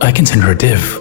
I can send her a div.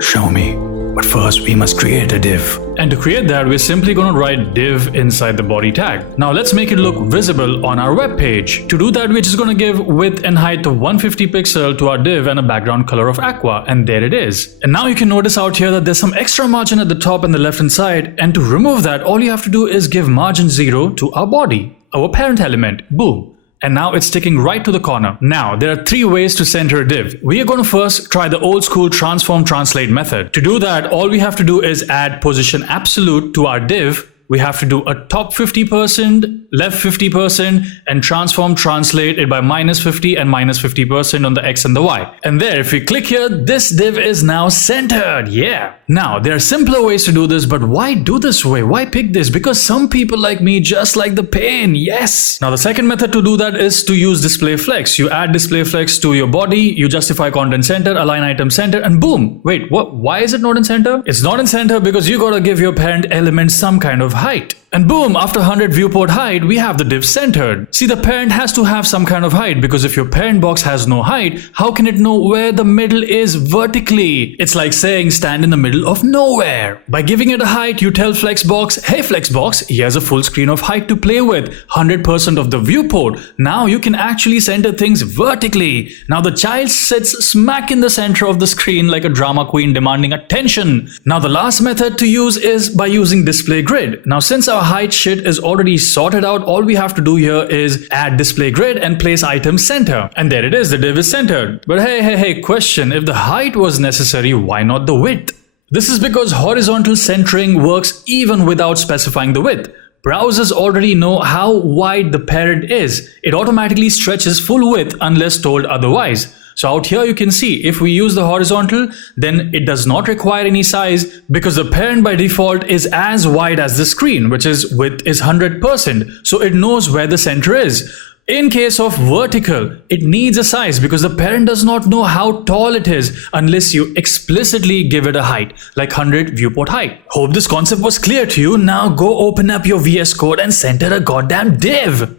Show me. But first we must create a div. And to create that, we're simply going to write div inside the body tag. Now let's make it look visible on our web page. To do that, we're just going to give width and height of 150 pixel to our div and a background color of aqua, and there it is. And now you can notice out here that there's some extra margin at the top and the left hand side, and to remove that, all you have to do is give margin 0 to our body, our parent element. Boom. And now it's sticking right to the corner. Now, there are 3 ways to center a div. We are going to first try the old school transform translate method. To do that, all we have to do is add position absolute to our div. We have to do a top 50%, left 50%, and transform translate it by -50 and -50% on the X and the Y. And there, if we click here, this div is now centered. Yeah. Now, there are simpler ways to do this, but why do this way? Why pick this? Because some people like me just like the pain. Yes. Now, the second method to do that is to use display flex. You add display flex to your body, you justify content center, align item center, and boom. Wait, what? Why is it not in center? It's not in center because you gotta give your parent element some kind of height. And boom, after 100 viewport height, we have the div centered. See, the parent has to have some kind of height, because if your parent box has no height, how can it know where the middle is vertically? It's like saying stand in the middle of nowhere. By giving it a height, you tell Flexbox, hey Flexbox, here's a full screen of height to play with, 100% of the viewport. Now you can actually center things vertically. Now the child sits smack in the center of the screen like a drama queen demanding attention. Now the last method to use is by using display grid. Now since our height shit is already sorted out, all we have to do here is add display grid and place item center. And there it is, the div is centered. But hey, question, if the height was necessary, why not the width? This is because horizontal centering works even without specifying the width. Browsers already know how wide the parent is. It automatically stretches full width unless told otherwise. So out here you can see, if we use the horizontal, then it does not require any size because the parent by default is as wide as the screen, which is width is 100%. So it knows where the center is. In case of vertical, it needs a size because the parent does not know how tall it is unless you explicitly give it a height, like 100 viewport height. Hope this concept was clear to you. Now go open up your VS Code and center a goddamn div.